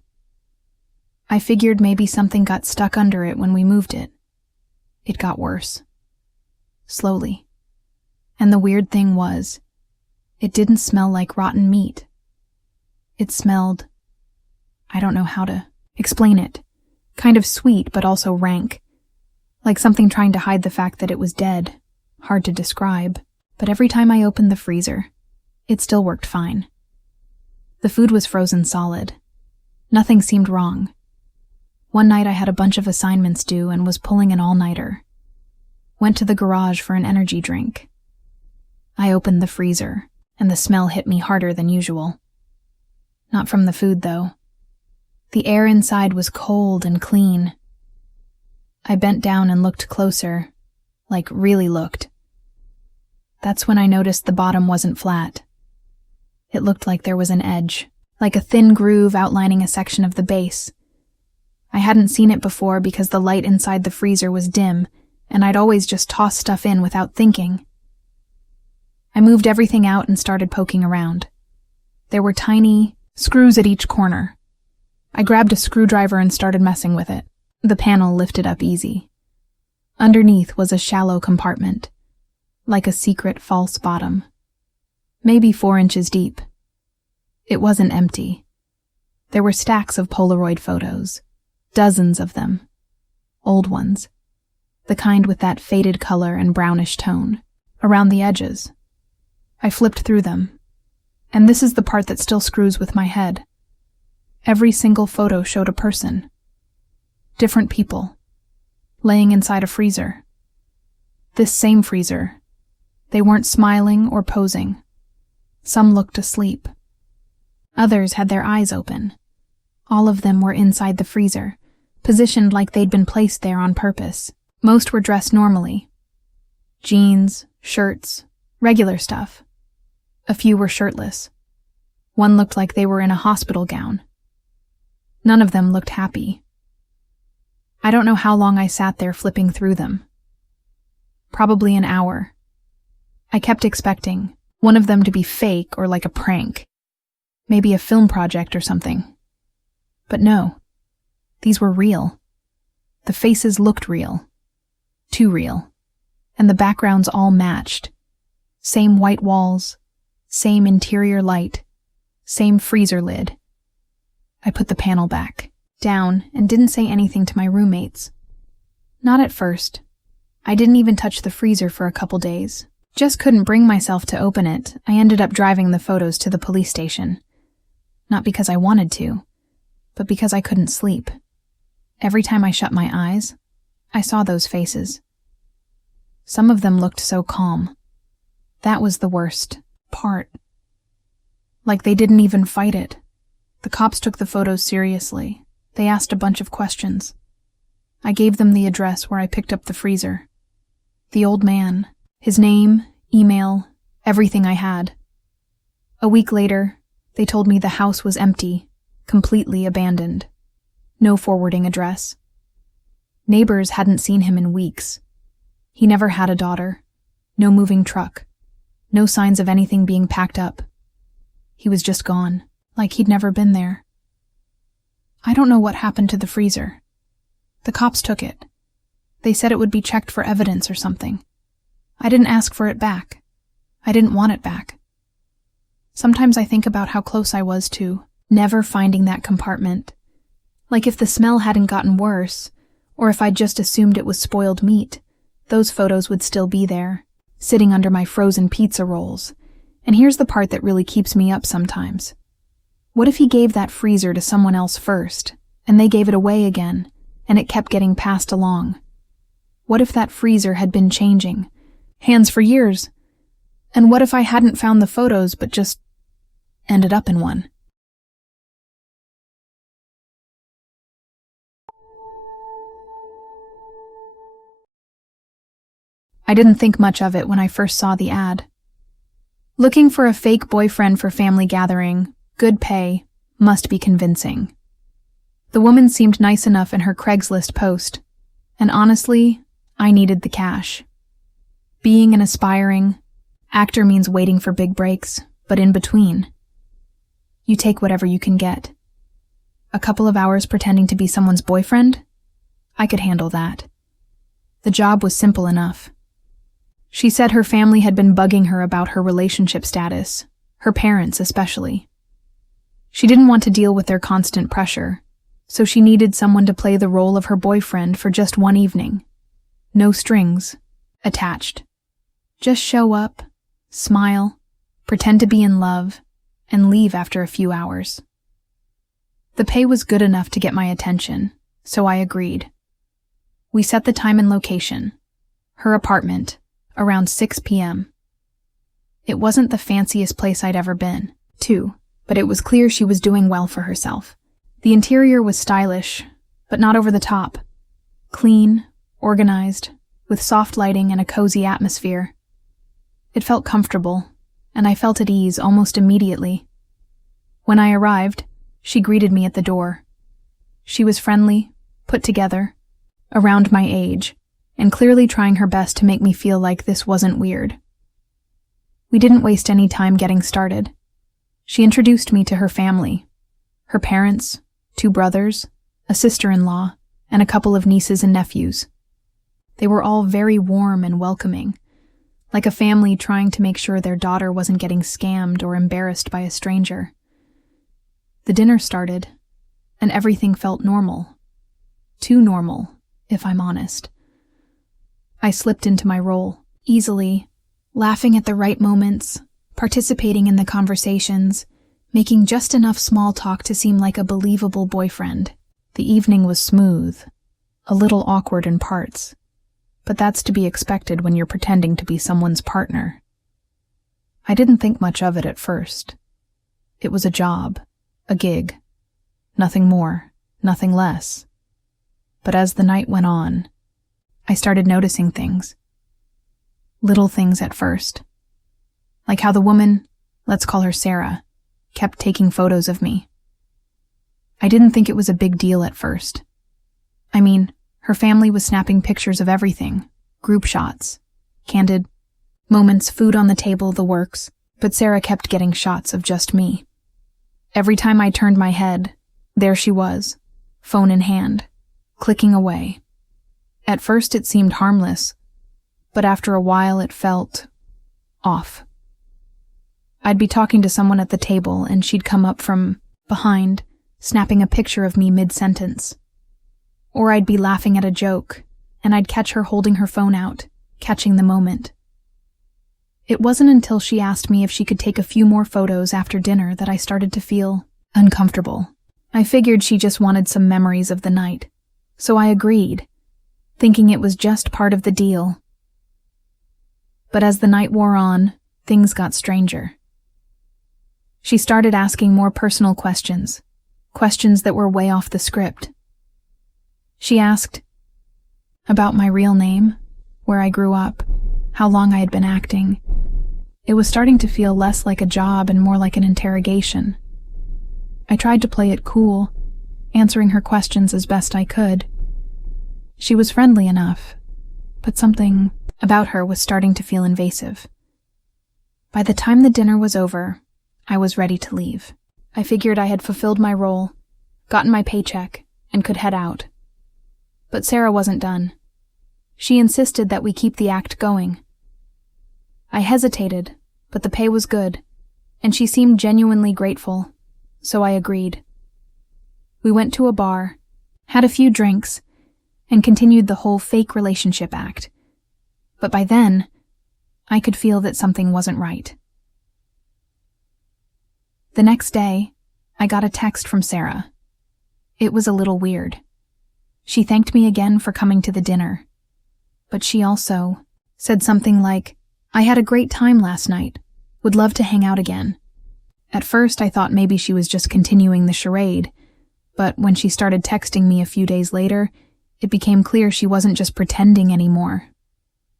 I figured maybe something got stuck under it when we moved it. It got worse. Slowly. And the weird thing was, it didn't smell like rotten meat. It smelled, I don't know how to explain it, kind of sweet but also rank. Like something trying to hide the fact that it was dead. Hard to describe. But every time I opened the freezer, it still worked fine. The food was frozen solid. Nothing seemed wrong. One night I had a bunch of assignments due and was pulling an all-nighter. Went to the garage for an energy drink. I opened the freezer, and the smell hit me harder than usual. Not from the food, though. The air inside was cold and clean. I bent down and looked closer, like really looked. That's when I noticed the bottom wasn't flat. It looked like there was an edge, like a thin groove outlining a section of the base. I hadn't seen it before because the light inside the freezer was dim, and I'd always just tossed stuff in without thinking. I moved everything out and started poking around. There were tiny screws at each corner. I grabbed a screwdriver and started messing with it. The panel lifted up easy. Underneath was a shallow compartment, like a secret false bottom. Maybe 4 inches deep. It wasn't empty. There were stacks of Polaroid photos. Dozens of them. Old ones. The kind with that faded color and brownish tone. Around the edges. I flipped through them. And this is the part that still screws with my head. Every single photo showed a person. Different people. Laying inside a freezer. This same freezer. They weren't smiling or posing. Some looked asleep. Others had their eyes open. All of them were inside the freezer, positioned like they'd been placed there on purpose. Most were dressed normally. Jeans, shirts, regular stuff. A few were shirtless. One looked like they were in a hospital gown. None of them looked happy. I don't know how long I sat there flipping through them. Probably an hour. I kept expecting one of them to be fake or like a prank. Maybe a film project or something. But no. These were real. The faces looked real. Too real. And the backgrounds all matched. Same white walls. Same interior light. Same freezer lid. I put the panel back, down, and didn't say anything to my roommates. Not at first. I didn't even touch the freezer for a couple days. Just couldn't bring myself to open it. I ended up driving the photos to the police station. Not because I wanted to, but because I couldn't sleep. Every time I shut my eyes, I saw those faces. Some of them looked so calm. That was the worst part. Like they didn't even fight it. The cops took the photos seriously. They asked a bunch of questions. I gave them the address where I picked up the freezer. The old man, his name, email, everything I had. A week later, they told me the house was empty, completely abandoned. No forwarding address. Neighbors hadn't seen him in weeks. He never had a daughter. No moving truck. No signs of anything being packed up. He was just gone, like he'd never been there. I don't know what happened to the freezer. The cops took it. They said it would be checked for evidence or something. I didn't ask for it back. I didn't want it back. Sometimes I think about how close I was to never finding that compartment. Like if the smell hadn't gotten worse, or if I'd just assumed it was spoiled meat, those photos would still be there, sitting under my frozen pizza rolls. And here's the part that really keeps me up sometimes. What if he gave that freezer to someone else first, and they gave it away again, and it kept getting passed along? What if that freezer had been changing hands for years? And what if I hadn't found the photos but just ended up in one? I didn't think much of it when I first saw the ad. Looking for a fake boyfriend for family gathering, good pay, must be convincing. The woman seemed nice enough in her Craigslist post, and honestly, I needed the cash. Being an aspiring actor means waiting for big breaks, but in between, you take whatever you can get. A couple of hours pretending to be someone's boyfriend? I could handle that. The job was simple enough. She said her family had been bugging her about her relationship status, her parents especially. She didn't want to deal with their constant pressure, so she needed someone to play the role of her boyfriend for just one evening. No strings attached. Just show up, smile, pretend to be in love, and leave after a few hours. The pay was good enough to get my attention, so I agreed. We set the time and location. Her apartment, around 6 p.m. It wasn't the fanciest place I'd ever been, too, but it was clear she was doing well for herself. The interior was stylish, but not over the top. Clean, organized, with soft lighting and a cozy atmosphere. It felt comfortable, and I felt at ease almost immediately. When I arrived, she greeted me at the door. She was friendly, put together, around my age, and clearly trying her best to make me feel like this wasn't weird. We didn't waste any time getting started. She introduced me to her family, her parents, 2 brothers, a sister-in-law, and a couple of nieces and nephews. They were all very warm and welcoming, like a family trying to make sure their daughter wasn't getting scammed or embarrassed by a stranger. The dinner started, and everything felt normal. Too normal, if I'm honest. I slipped into my role, easily, laughing at the right moments, participating in the conversations, making just enough small talk to seem like a believable boyfriend. The evening was smooth, a little awkward in parts, but that's to be expected when you're pretending to be someone's partner. I didn't think much of it at first. It was a job, a gig. Nothing more, nothing less. But as the night went on, I started noticing things. Little things at first. Like how the woman, let's call her Sarah, kept taking photos of me. I didn't think it was a big deal at first. I mean, her family was snapping pictures of everything, group shots, candid moments, food on the table, the works, but Sarah kept getting shots of just me. Every time I turned my head, there she was, phone in hand, clicking away. At first it seemed harmless, but after a while it felt off. I'd be talking to someone at the table and she'd come up from behind, snapping a picture of me mid-sentence. Or I'd be laughing at a joke, and I'd catch her holding her phone out, catching the moment. It wasn't until she asked me if she could take a few more photos after dinner that I started to feel uncomfortable. I figured she just wanted some memories of the night, so I agreed, thinking it was just part of the deal. But as the night wore on, things got stranger. She started asking more personal questions that were way off the script. She asked about my real name, where I grew up, how long I had been acting. It was starting to feel less like a job and more like an interrogation. I tried to play it cool, answering her questions as best I could. She was friendly enough, but something about her was starting to feel invasive. By the time the dinner was over, I was ready to leave. I figured I had fulfilled my role, gotten my paycheck, and could head out. But Sarah wasn't done. She insisted that we keep the act going. I hesitated, but the pay was good, and she seemed genuinely grateful, so I agreed. We went to a bar, had a few drinks, and continued the whole fake relationship act. But by then, I could feel that something wasn't right. The next day, I got a text from Sarah. It was a little weird. She thanked me again for coming to the dinner, but she also said something like, "I had a great time last night. Would love to hang out again." At first, I thought maybe she was just continuing the charade, but when she started texting me a few days later, it became clear she wasn't just pretending anymore.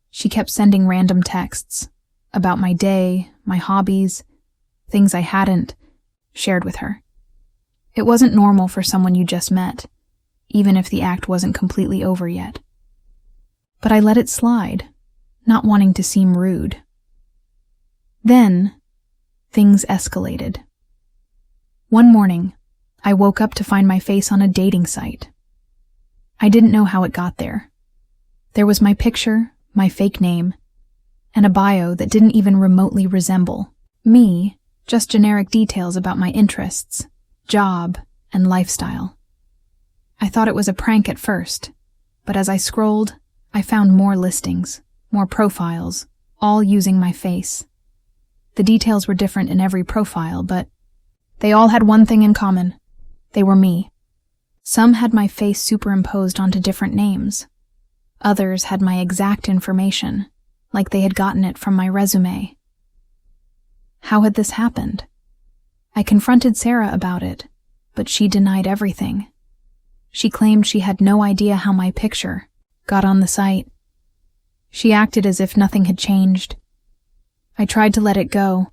She kept sending random texts about my day, my hobbies, things I hadn't shared with her. It wasn't normal for someone you just met, even if the act wasn't completely over yet. But I let it slide, not wanting to seem rude. Then, things escalated. One morning, I woke up to find my face on a dating site. I didn't know how it got there. There was my picture, my fake name, and a bio that didn't even remotely resemble me, just generic details about my interests, job, and lifestyle. I thought it was a prank at first, but as I scrolled, I found more listings, more profiles, all using my face. The details were different in every profile, but they all had one thing in common. They were me. Some had my face superimposed onto different names. Others had my exact information, like they had gotten it from my resume. How had this happened? I confronted Sarah about it, but she denied everything. She claimed she had no idea how my picture got on the site. She acted as if nothing had changed. I tried to let it go,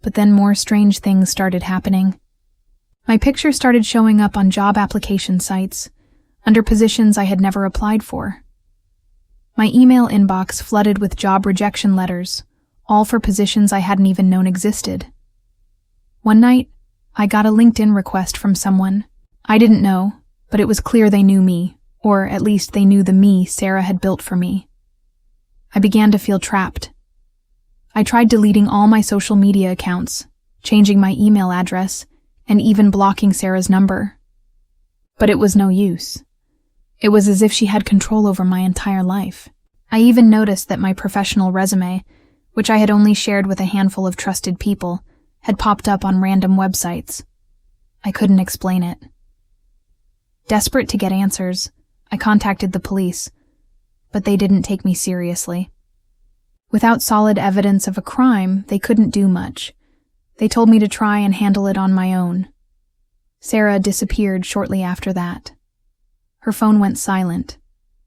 but then more strange things started happening. My picture started showing up on job application sites, under positions I had never applied for. My email inbox flooded with job rejection letters, all for positions I hadn't even known existed. One night, I got a LinkedIn request from someone I didn't know, but it was clear they knew me, or at least they knew the me Sarah had built for me. I began to feel trapped. I tried deleting all my social media accounts, changing my email address, and even blocking Sarah's number. But it was no use. It was as if she had control over my entire life. I even noticed that my professional resume, which I had only shared with a handful of trusted people, had popped up on random websites. I couldn't explain it. Desperate to get answers, I contacted the police, but they didn't take me seriously. Without solid evidence of a crime, they couldn't do much. They told me to try and handle it on my own. Sarah disappeared shortly after that. Her phone went silent,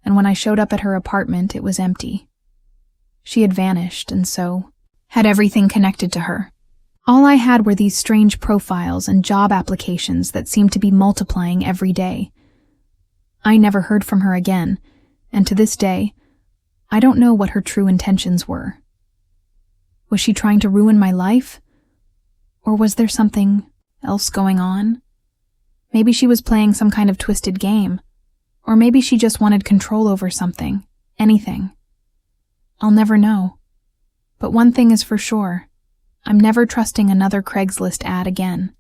and when I showed up at her apartment, it was empty. She had vanished, and so had everything connected to her. All I had were these strange profiles and job applications that seemed to be multiplying every day. I never heard from her again, and to this day, I don't know what her true intentions were. Was she trying to ruin my life? Or was there something else going on? Maybe she was playing some kind of twisted game. Or maybe she just wanted control over something, anything. I'll never know. But one thing is for sure, I'm never trusting another Craigslist ad again.